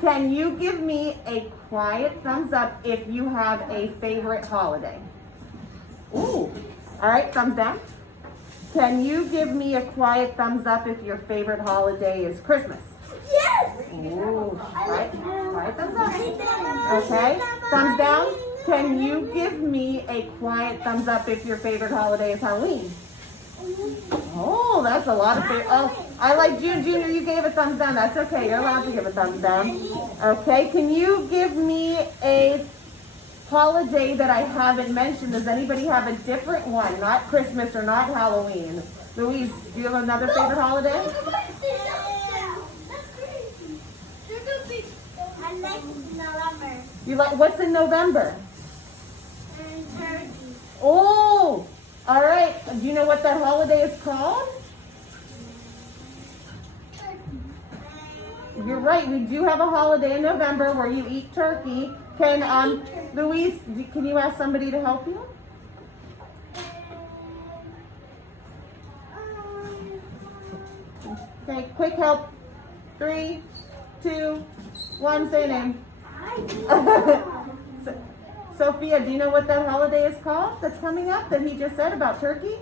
Can you give me a quiet thumbs up if you have a favorite holiday? Ooh, all right, thumbs down. Can you give me a quiet thumbs up if your favorite holiday is Christmas? Yes! Ooh, right, quiet thumbs up. Okay, thumbs down. Can you give me a quiet thumbs up if your favorite holiday is Halloween? Oh, that's a lot of favorite. Oh, I like June. Junior, you gave a thumbs down. That's okay. You're allowed to give a thumbs down. Okay, can you give me a holiday that I haven't mentioned? Does anybody have a different one? Not Christmas or not Halloween. Louise, do you have another favorite holiday? I like November. You like, what's in November? And turkey. Oh, all right. Do you know what that holiday is called? You're right. We do have a holiday in November where you eat turkey. Can Louise, can you ask somebody to help you? Okay, quick help. 3, 2, 1. Say a name. Sophia, do you know what that holiday is called that's coming up that he just said about turkey?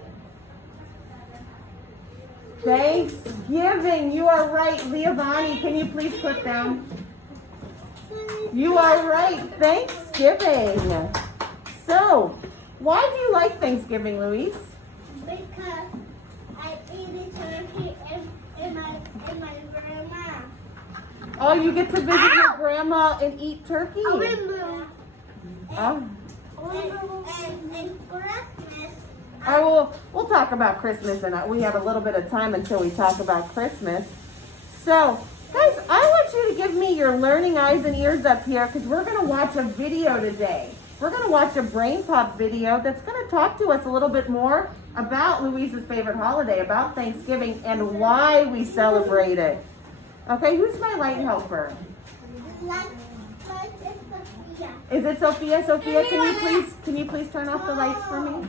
Thanksgiving. You are right. Leovani, can you please put down? You are right. Thanksgiving. So, why do you like Thanksgiving, Louise? Because I eat the turkey and my grandma. Oh, you get to visit your grandma and eat turkey? Oh. And Christmas. We'll talk about Christmas, and we have a little bit of time until we talk about Christmas. So, guys, I want you to give me your learning eyes and ears up here because we're going to watch a video today. We're going to watch a Brain Pop video that's going to talk to us a little bit more about Louise's favorite holiday, about Thanksgiving, and why we celebrate it. Okay, who's my light helper? Is it Sophia? Sophia, can you please turn off the lights for me?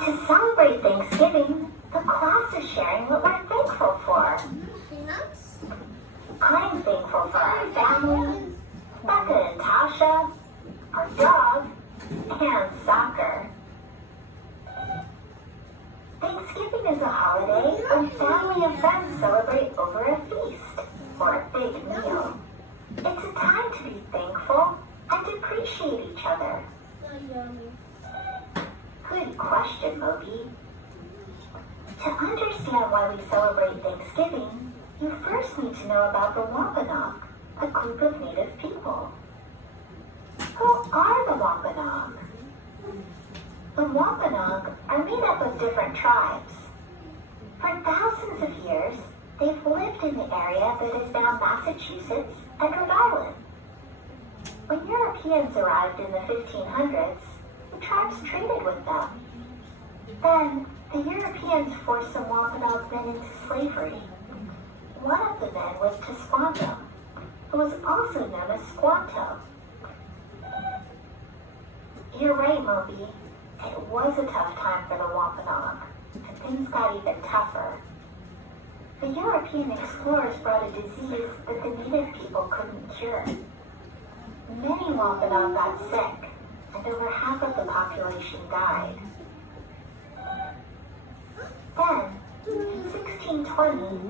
To celebrate Thanksgiving, the class is sharing what we're thankful for. I'm thankful for our family, Becca and Tasha, our dog, and soccer. Thanksgiving is a holiday when family and friends celebrate over a feast or a big meal. It's a time to be thankful and to appreciate each other. Good question, Moby. To understand why we celebrate Thanksgiving, you first need to know about the Wampanoag, a group of native people. Who are the Wampanoag? The Wampanoag are made up of different tribes. For thousands of years, they've lived in the area that is now Massachusetts and Rhode Island. When Europeans arrived in the 1500s, the tribes traded with them. Then, the Europeans forced some Wampanoag men into slavery. One of the men was Tisquanto, who was also known as Squanto. You're right, Moby. It was a tough time for the Wampanoag, and things got even tougher. The European explorers brought a disease that the native people couldn't cure. Many Wampanoag got sick, and over half of the population died. Then, in 1620,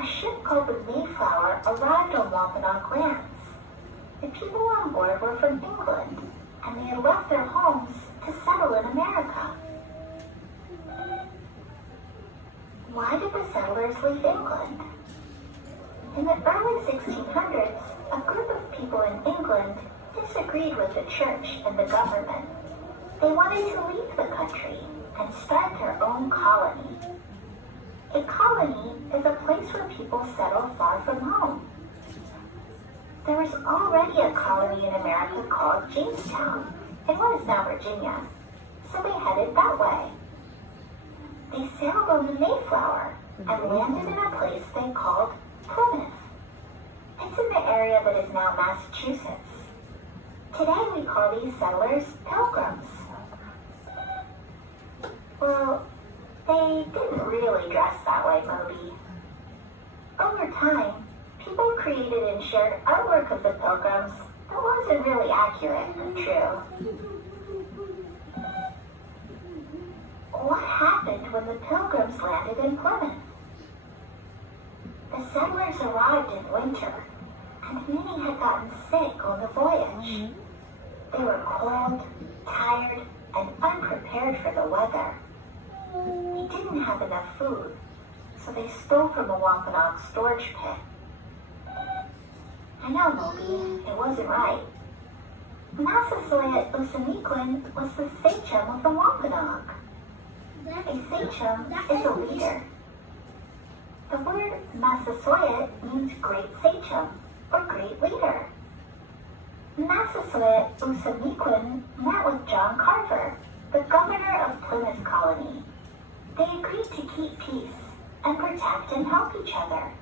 a ship called the Mayflower arrived on Wampanoag lands. The people on board were from England, and they had left their homes to settle in America. Why did the settlers leave England? In the early 1600s, a group of people in England disagreed with the church and the government. They wanted to leave the country and start their own colony. A colony is a place where people settle far from home. There was already a colony in America called Jamestown, in what is now Virginia, so they headed that way. They sailed on the Mayflower and landed in a place they called Plymouth. area that is now Massachusetts. Today we call these settlers Pilgrims. Well, they didn't really dress that way, Moby. Over time, people created and shared artwork of the Pilgrims that wasn't really accurate and true. What happened when the Pilgrims landed in Plymouth? The settlers arrived in winter, and many had gotten sick on the voyage. They were cold, tired, and unprepared for the weather. They didn't have enough food, so they stole from the Wampanoag storage pit. I know, Moby, it wasn't right. Massasoit Usanequin was the sachem of the Wampanoag. A sachem is a leader. The word Massasoit means great sachem, or great leader. Massasoit Usanequin met with John Carver, the governor of Plymouth Colony. They agreed to keep peace and protect and help each other.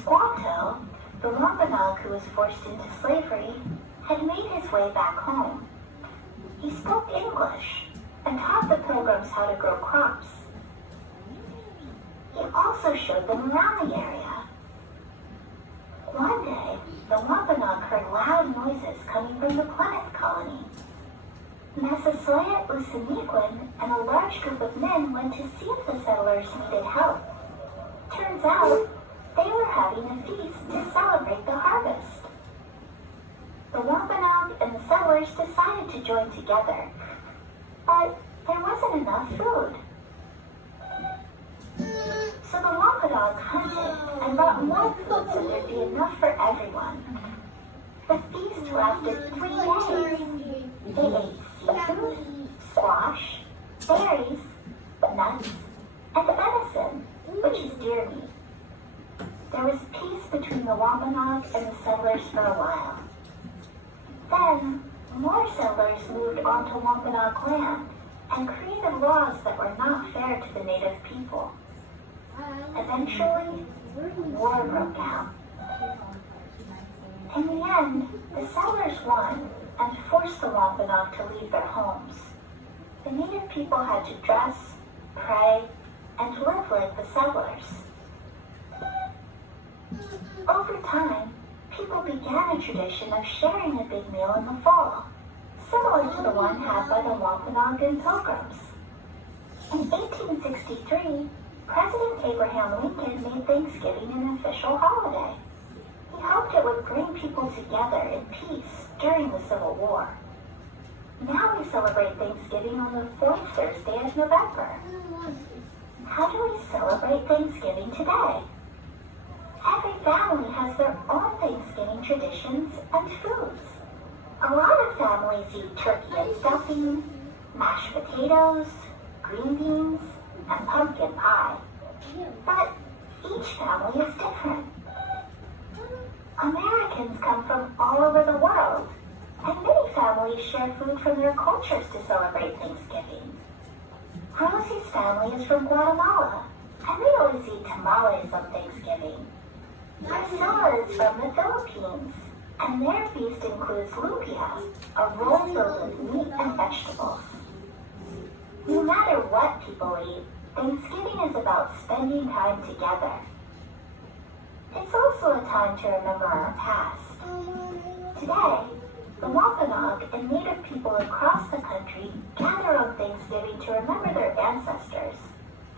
Squanto, the Wampanoag who was forced into slavery, had made his way back home. He spoke English and taught the Pilgrims how to grow crops. He also showed them around the area. One day, the Wampanoag heard loud noises coming from the Plymouth colony. Massasoit Usanequin and a large group of men went to see if the settlers needed help. Turns out, they were having a feast to celebrate the harvest. The Wampanoag and the settlers decided to join together, but there wasn't enough food. So the Wampanoag hunted and brought more food so there'd be enough for everyone. The feast lasted 3 days. They ate seafood, squash, berries, nuts, and venison, which is deer meat. There was peace between the Wampanoag and the settlers for a while. Then, more settlers moved onto Wampanoag land and created laws that were not fair to the native people. Eventually, war broke out. In the end, the settlers won and forced the Wampanoag to leave their homes. The native people had to dress, pray, and live like the settlers. Over time, people began a tradition of sharing a big meal in the fall, similar to the one had by the Wampanoag and Pilgrims. In 1863, President Abraham Lincoln made Thanksgiving an official holiday. He hoped it would bring people together in peace during the Civil War. Now we celebrate Thanksgiving on the 4th Thursday of November. How do we celebrate Thanksgiving today? Every family has their own Thanksgiving traditions and foods. A lot of families eat turkey and stuffing, mashed potatoes, green beans, and pumpkin pie. But each family is different. Americans come from all over the world, and many families share food from their cultures to celebrate Thanksgiving. Rosie's family is from Guatemala, and they always eat tamales on Thanksgiving. Priscilla is from the Philippines, and their feast includes lumpia, a roll filled with meat and vegetables. No matter what people eat, Thanksgiving is about spending time together. It's also a time to remember our past. Today, the Wampanoag and Native people across the country gather on Thanksgiving to remember their ancestors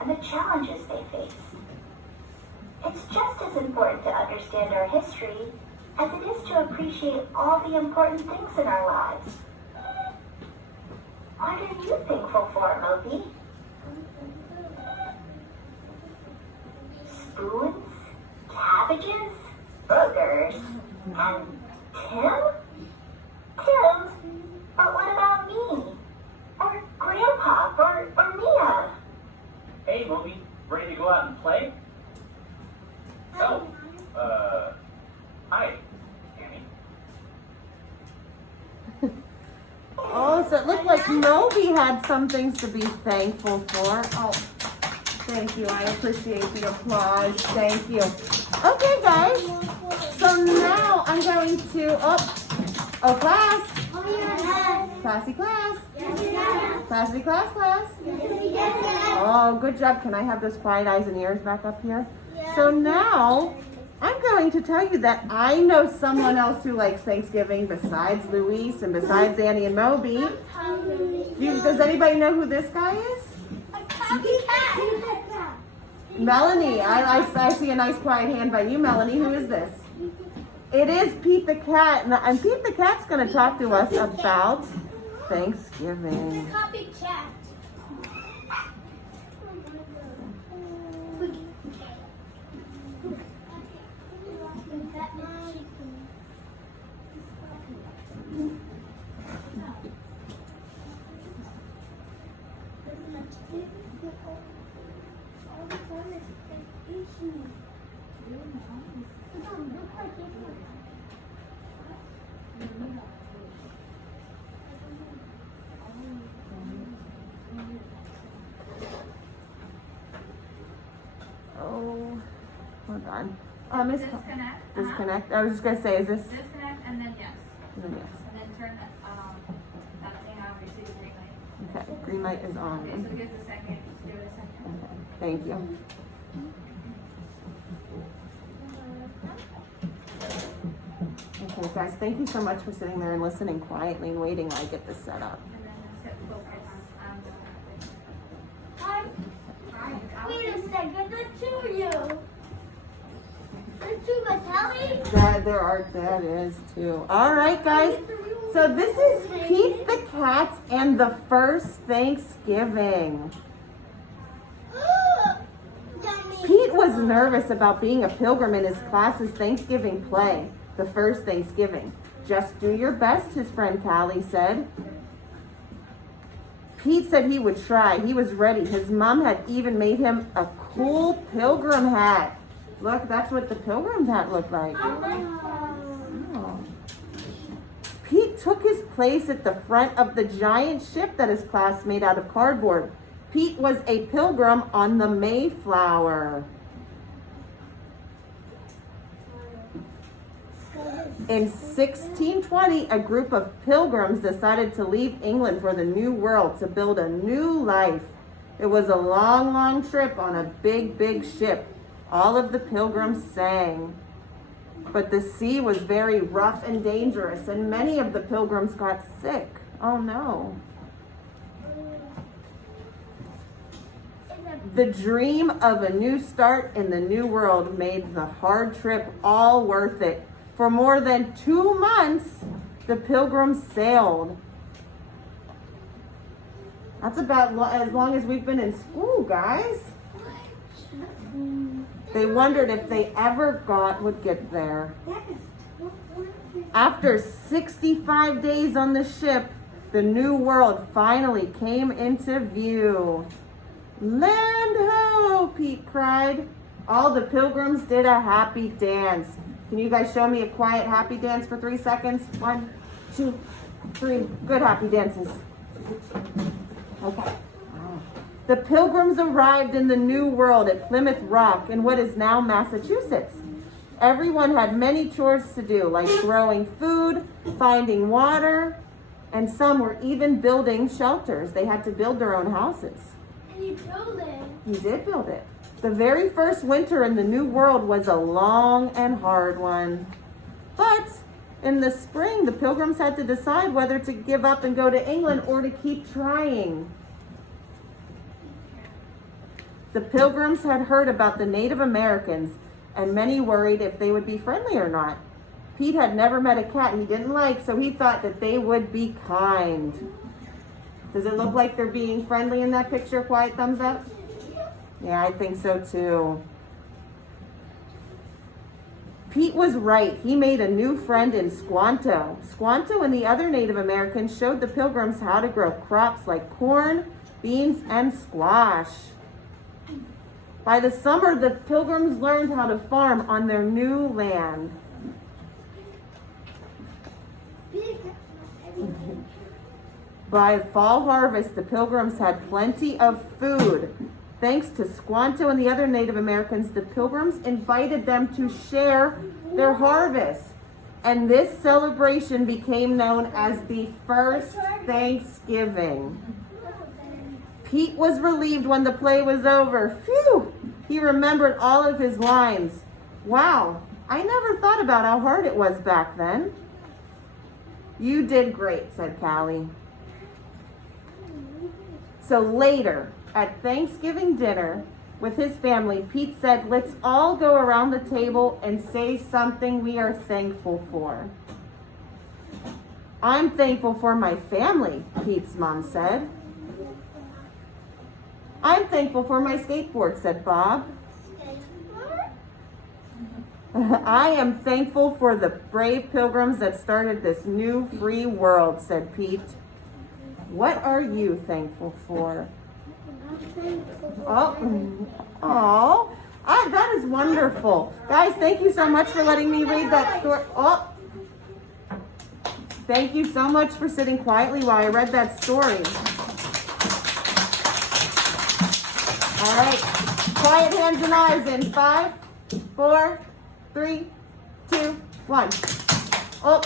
and the challenges they faced. It's just as important to understand our history as it is to appreciate all the important things in our lives. What are you thankful for, Moby? Spoons, cabbages, burgers, and Tim? Tim? But what about me? Or Grandpa? Or Mia? Hey, Moby, ready to go out and play? Oh, hi, Annie. Oh, so it looked like Moby had some things to be thankful for. Oh, thank you. I appreciate the applause. Thank you. Okay, guys. So now I'm going to, oh class, Oh, yeah. classy class, Yes, classy class, class. yes. Oh, good job. Can I have those quiet eyes and ears back up here? So now I'm going to tell you that I know someone else who likes Thanksgiving besides Luis and besides Annie and Moby. Does anybody know who this guy is? Melanie. I see a nice quiet hand by you, Melanie. Who is this? It is Pete the Cat. And Pete the Cat's going to talk to us about Thanksgiving. Copycat. Oh, hold on. Miss Disconnect. Disconnect. I was just going to say, is this? Disconnect and then yes. And then yes. And then turn that thing on, you see the green light. Okay, green light is Okay, so on. give us a second, just give it a second. Okay, thank you. Okay, guys, thank you so much for sitting there and listening quietly and waiting while I get this set up. And then let's hit focus on Wait a second, the two of you. The two of Kelly? That is too. All right, guys. So this is Pete the Cat and the first Thanksgiving. Pete was nervous about being a pilgrim in his class's Thanksgiving play, the first Thanksgiving. Just do your best, his friend Callie said. Pete said he would try. He was ready. His mom had even made him a cool pilgrim hat. Look, that's what the pilgrim hat looked like. Oh. Pete took his place at the front of the giant ship that his class made out of cardboard. Pete was a pilgrim on the Mayflower. In 1620, a group of pilgrims decided to leave England for the New World to build a new life. It was a long, long trip on a big, big ship. All of the pilgrims sang. But the sea was very rough and dangerous, and many of the pilgrims got sick. Oh no. The dream of a new start in the new world made the hard trip all worth it. For more than 2 months, the pilgrims sailed. That's about as long as we've been in school, guys. They wondered if they ever would get there. After 65 days on the ship, the new world finally came into view. Land ho, Pete cried. All the pilgrims did a happy dance. Can you guys show me a quiet happy dance for 3 seconds? 1, 2, 3. Good happy dances. Okay. The pilgrims arrived in the New World at Plymouth Rock in what is now Massachusetts. Everyone had many chores to do, like growing food, finding water, and some were even building shelters. They had to build their own houses. And you build it. He did build it. The very first winter in the New World was a long and hard one. But in the spring, the pilgrims had to decide whether to give up and go to England or to keep trying. The pilgrims had heard about the Native Americans, and many worried if they would be friendly or not. Pete had never met a cat he didn't like, so he thought that they would be kind. Does it look like they're being friendly in that picture? Quiet thumbs up. Yeah, I think so too. Pete was right. He made a new friend in Squanto. Squanto and the other Native Americans showed the pilgrims how to grow crops like corn, beans, and squash. By the summer, the pilgrims learned how to farm on their new land. By fall harvest, the pilgrims had plenty of food. Thanks to Squanto and the other Native Americans, the pilgrims invited them to share their harvest. And this celebration became known as the first Thanksgiving. Pete was relieved when the play was over. Phew! He remembered all of his lines. Wow, I never thought about how hard it was back then. You did great, said Callie. So later, at Thanksgiving dinner with his family, Pete said, let's all go around the table and say something we are thankful for. I'm thankful for my family, Pete's mom said. I'm thankful for my skateboard, said Bob. I am thankful for the brave pilgrims that started this new free world, said Pete. What are you thankful for? Oh, that is wonderful. Guys, thank you so much for letting me read that story. Oh, thank you so much for sitting quietly while I read that story. All right, quiet hands and eyes in 5, 4, 3, 2, 1. Oh,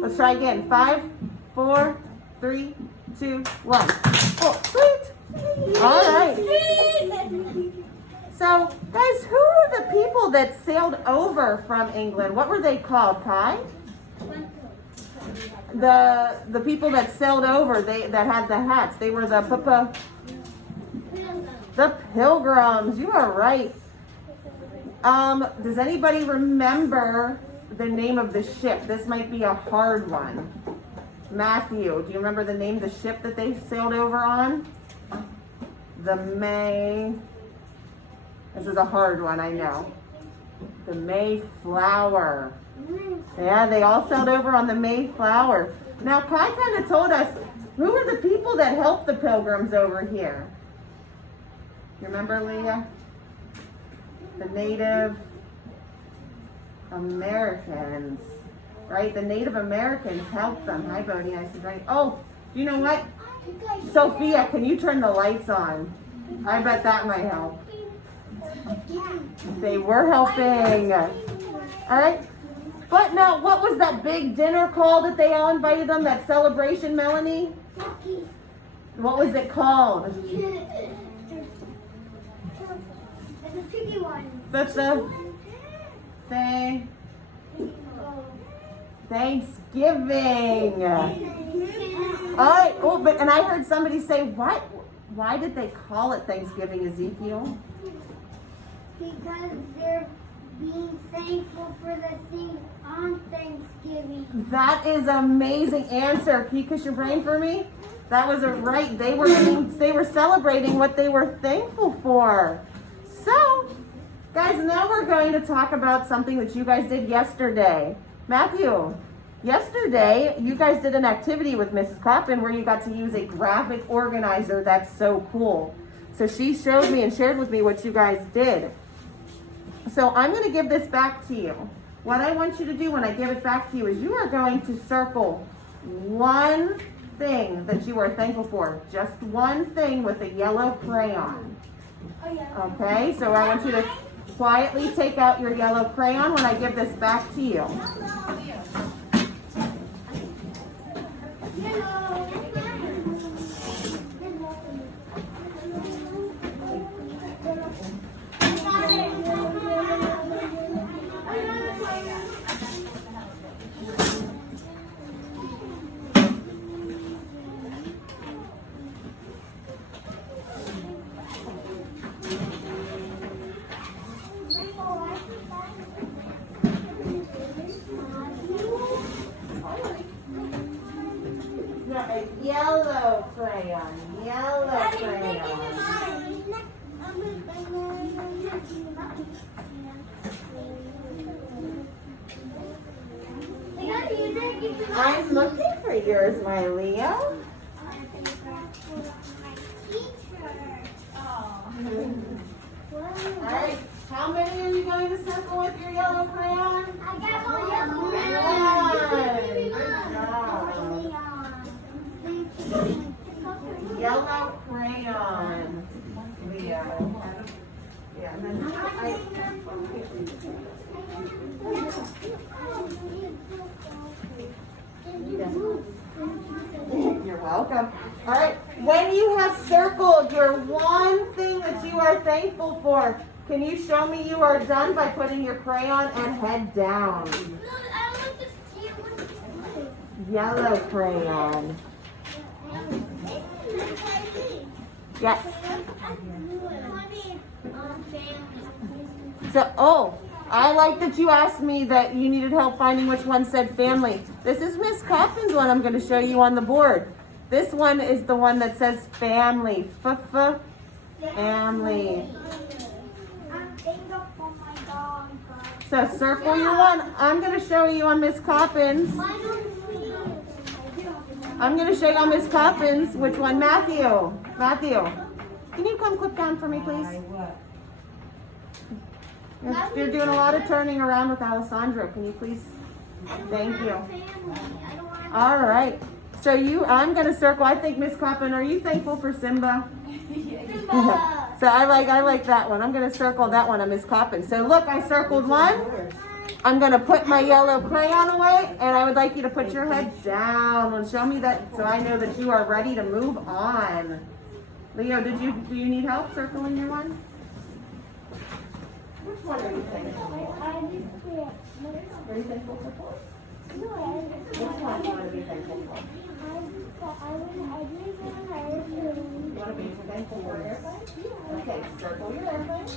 let's try again. 5, 4, 3, 2, 1. Oh, sweet. All right. So, guys, who were the people that sailed over from England? What were they called, Kai? The people that sailed over, that had the hats. They were the Pilgrims. You are right. Does anybody remember the name of the ship? This might be a hard one. Matthew, do you remember the name of the ship that they sailed over on? The May. This is a hard one, I know. The Mayflower. Yeah, they all sailed over on the Mayflower. Now, Kai kind of told us, who were the people that helped the Pilgrims over here? You remember, Leah? The Native Americans, right? The Native Americans helped them. Hi, Bodie. I said, right. Oh, you know what? Sophia, can you turn the lights on? I bet that might help. They were helping. All right. But now, what was that big dinner called that they all invited them? That celebration, Melanie? What was it called? That's the Thanksgiving. All right. Oh, and I heard somebody say, what? Why did they call it Thanksgiving, Ezekiel? Because they're being thankful for the thing on Thanksgiving. That is an amazing answer. Can you kiss your brain for me? That was right. They were celebrating what they were thankful for. So, guys, now we're going to talk about something that you guys did yesterday. Matthew, yesterday you guys did an activity with Mrs. Clapton where you got to use a graphic organizer. That's so cool. So she showed me and shared with me what you guys did. So I'm going to give this back to you. What I want you to do when I give it back to you is you are going to circle one thing that you are thankful for. Just one thing with a yellow crayon. Okay, so I want you to quietly take out your yellow crayon when I give this back to you. Yellow crayon, yellow crayon. I'm looking for yours, my Leo. Alright, how many are you going to circle with your yellow crayon? I got my yellow crayon. Yellow crayon, Leo. Yeah, and then welcome. All right, when you have circled your one thing that you are thankful for, can you show me you are done by putting your crayon and head down? No, I want to see what it's blue. Yellow crayon. Yes. So, oh, I like that you asked me that you needed help finding which one said family. This is Miss Coppin's one I'm going to show you on the board. This one is the one that says family. Family. So circle your one. I'm going to show you on Miss Coppin's. I'm going to show you on Miss Coppin's which one. Matthew. Matthew. Can you come clip down for me, please? You're doing a lot of turning around with Alessandro. Can you please? Thank you. All right. So I'm going to circle. I think Miss Coppin, are you thankful for Simba? So I like that one. I'm going to circle that one on Miss Coppin. So look, I circled one. I'm going to put my yellow crayon away, and I would like you to put your head down and show me that so I know that you are ready to move on. Leo, do you need help circling your one? Which one are you thankful for? Are you thankful for both? Which one do you want to be thankful for? You want to be thankful for airplane? Okay, circle your airplane.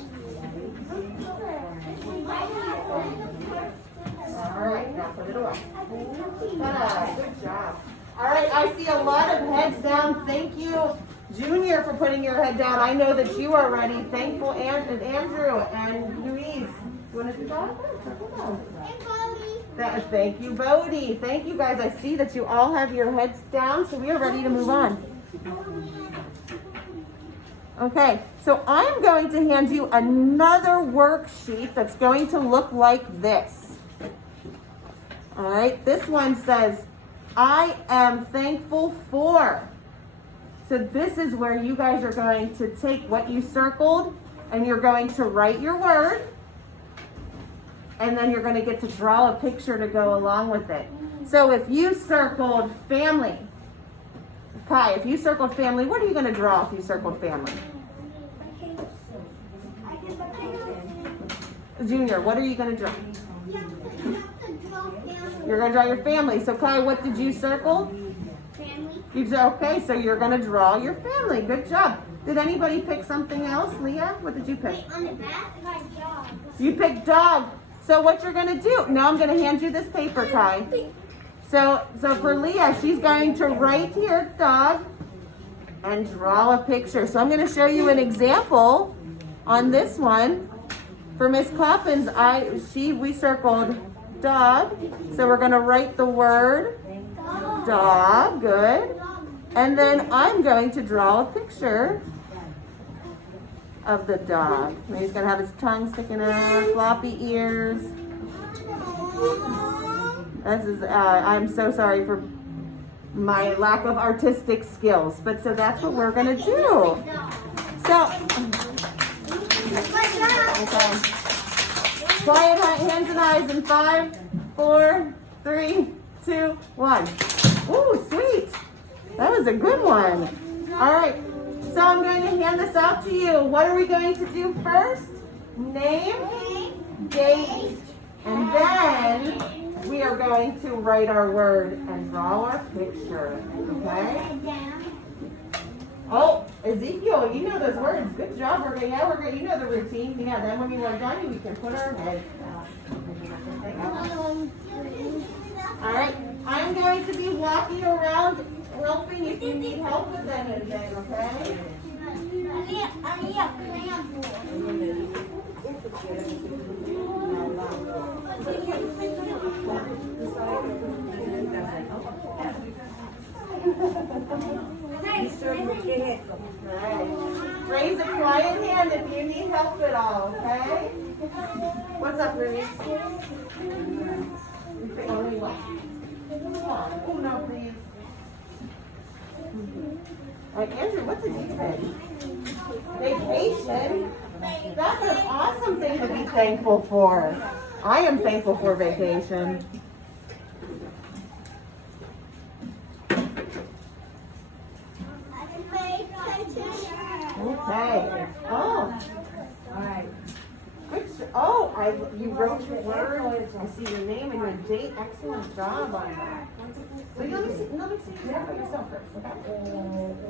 All right, now put it away. Good job. All right, I see a lot of heads down. Thank you, Junior, for putting your head down. I know that you are ready. Thankful, and Andrew and Louise. You want to do that? Circle down. Thank you, Bodie. Thank you, guys. I see that you all have your heads down, so we are ready to move on. Okay, so I'm going to hand you another worksheet that's going to look like this. All right, this one says, I am thankful for. So this is where you guys are going to take what you circled and you're going to write your word. And then you're going to get to draw a picture to go along with it. So if you circled family, Kai, if you circled family, what are you going to draw if you circled family? Junior, what are you going to draw? You're going to draw your family. So Kai, what did you circle? Family. Okay, so you're going to draw your family. Good job. Did anybody pick something else? Leah, what did you pick? On the back, I got dog. You picked dog. So what you're going to do, now I'm going to hand you this paper, Kai. So for Leah, she's going to write here, dog, and draw a picture. So I'm going to show you an example on this one. For Miss Coppins, we circled dog. So we're going to write the word dog, good. And then I'm going to draw a picture of the dog. And he's going to have his tongue sticking out, floppy ears. I'm so sorry for my lack of artistic skills, but so that's what we're going to do. So, okay. Quiet hands and eyes in 5, 4, 3, 2, 1. Ooh, sweet. That was a good one. All right. So I'm going to hand this out to you. What are we going to do first? Name, date, and then we are going to write our word and draw our picture. Okay? Oh, Ezekiel, you know those words. Good job. We're going. You know the routine. Yeah. Then when you are done, we can put our heads down. All right. I'm going to be walking around, helping if you need help with anything. Okay? I need a crayon Raise a quiet hand if you need help at all, okay? What's up, Ruby? Only one. Oh, no, please. All right, Andrew, what did you say? Vacation? That's an awesome thing to be thankful for. I am thankful for vacation. Okay. Oh. All right. You wrote your word. I see your name and your date. Excellent job on that. So let me see you talk about yourself first, okay?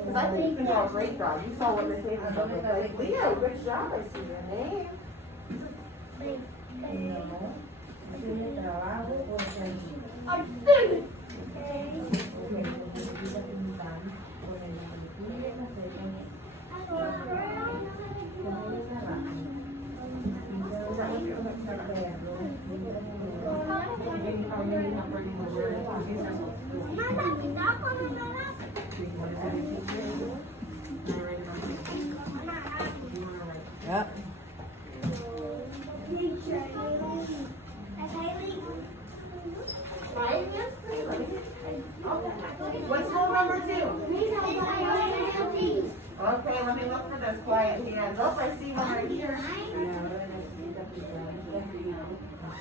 Because I think you can do a great job. You saw what the table looked like. Leo, good job. I see your name. ¿Tiene trabajo o servicio? I did it. Yep. What's rule number 2? Okay, let me look for those quiet hands. Oh, I see one right here.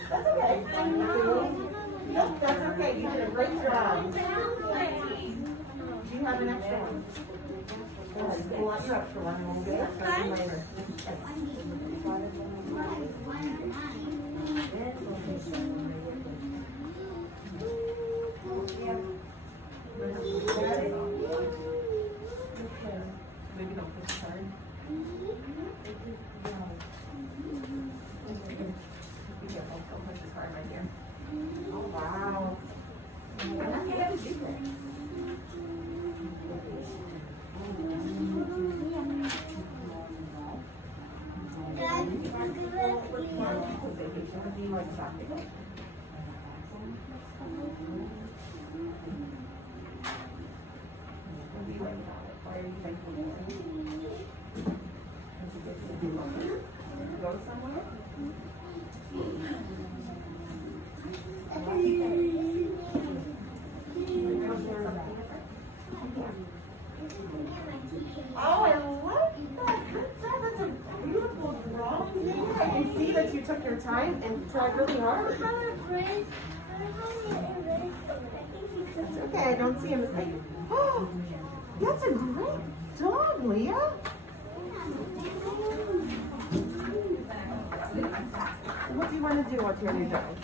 That's okay. Nope, that's okay. You did a great job. Do you have an extra one? Go ahead, pull out your extra one and we'll get that started later. Maybe don't push the card. Be careful, don't push the card right here. Oh, wow. I'm not gonna do that. Go somewhere? Oh, I like that. Good job. That's a beautiful drawing. I can see that you took your time and tried really hard. That's okay. I don't see him as big. Oh, that's a great dog, Leah. What do you want to do with your new dog?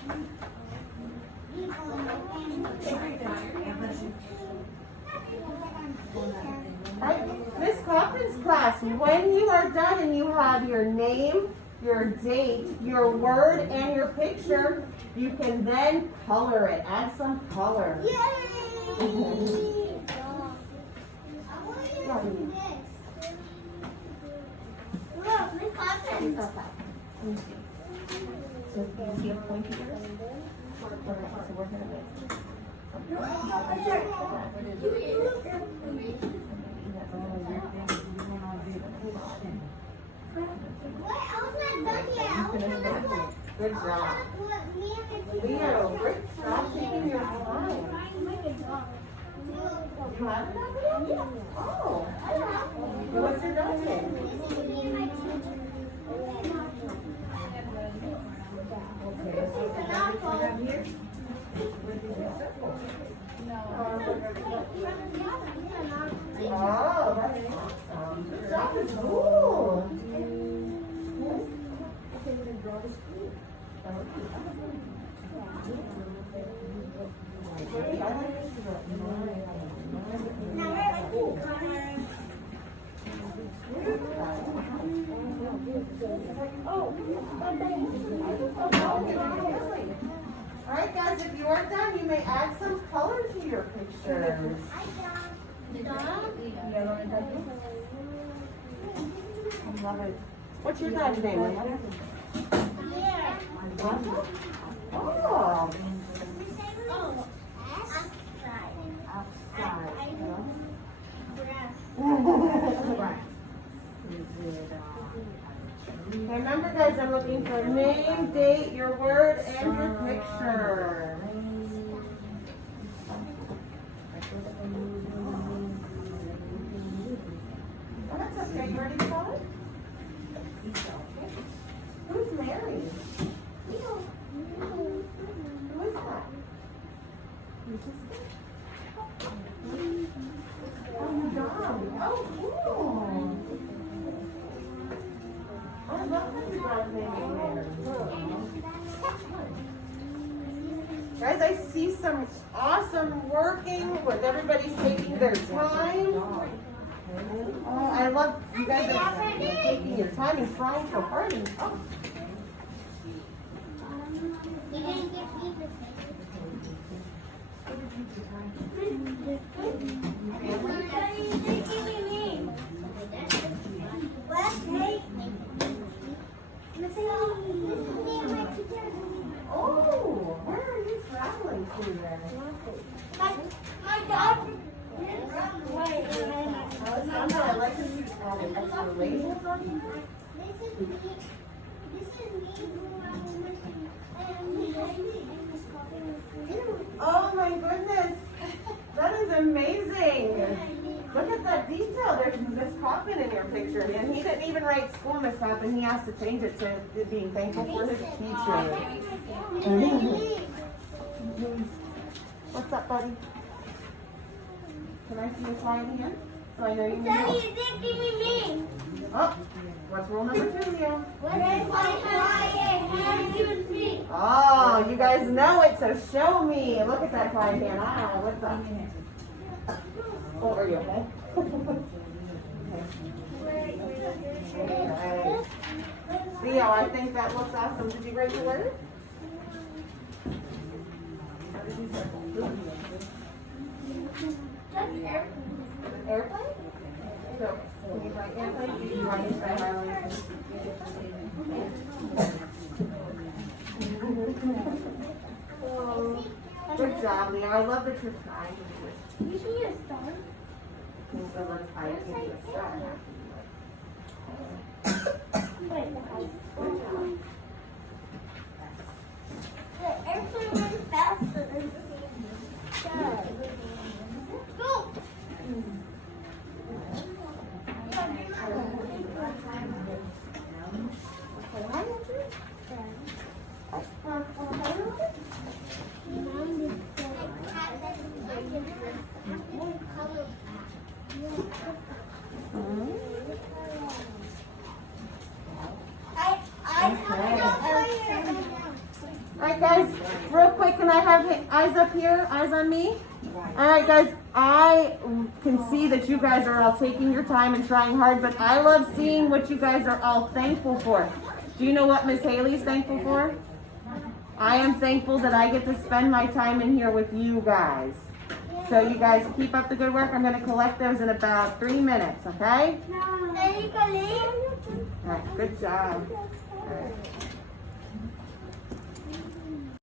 Right. Miss Cochran's class, when you are done and you have your name, your date, your word, and your picture, you can then color it. Add some color. So you see a pointy ears? Okay, so we're gonna make. Good job. Leo, great job taking your time. You have it already? Oh. What's your dog's name? Okay, so have here? Oh, that's awesome. Good job, it's cool. All right, guys, if you are done, you may add some color to your pictures. I love it. What's your dog's name? Oh. Remember, guys, I'm looking for name, date, your word, and your picture. Oh, that's okay. You ready to call it? Who's Mary? Who is that? Your sister? Oh, your dog. Oh, cool. Guys, I see some awesome working with everybody's taking their time. Oh, I love you guys are taking your time and trying so hard. And, oh. You didn't give me the Oh, where are you traveling to then? My dog. Sandra, I like that you added extra labels on here. Oh my goodness, that is amazing. Look at that detail. There's Miss Coffin in your picture, and he didn't even write school Miss Coffin. He has to change it to being thankful for his teacher. What's up, buddy? Can I see your quiet hand? So I know you need Daddy, help. you didn't give me me. Oh, what's rule number 2, Leo? Oh, you guys know it, so show me. Look at that quiet hand. Ah, what's up? Oh, are you okay? Okay. Leo, I think that looks awesome. Did you write the word? What did you say? Airplane? So, can you write airplane? You want me to try highlighting? Good job, Leo. I love that you're trying to do this. You see a star? So let's hide it in the star. The airplane went faster than Go! Alright guys, real quick, can I have eyes up here, eyes on me? Alright guys, I can see that you guys are all taking your time and trying hard, but I love seeing what you guys are all thankful for. Do you know what Miss Haley's thankful for? I am thankful that I get to spend my time in here with you guys. So you guys keep up the good work. I'm going to collect those in about 3 minutes, okay? Alright, good job. Alright.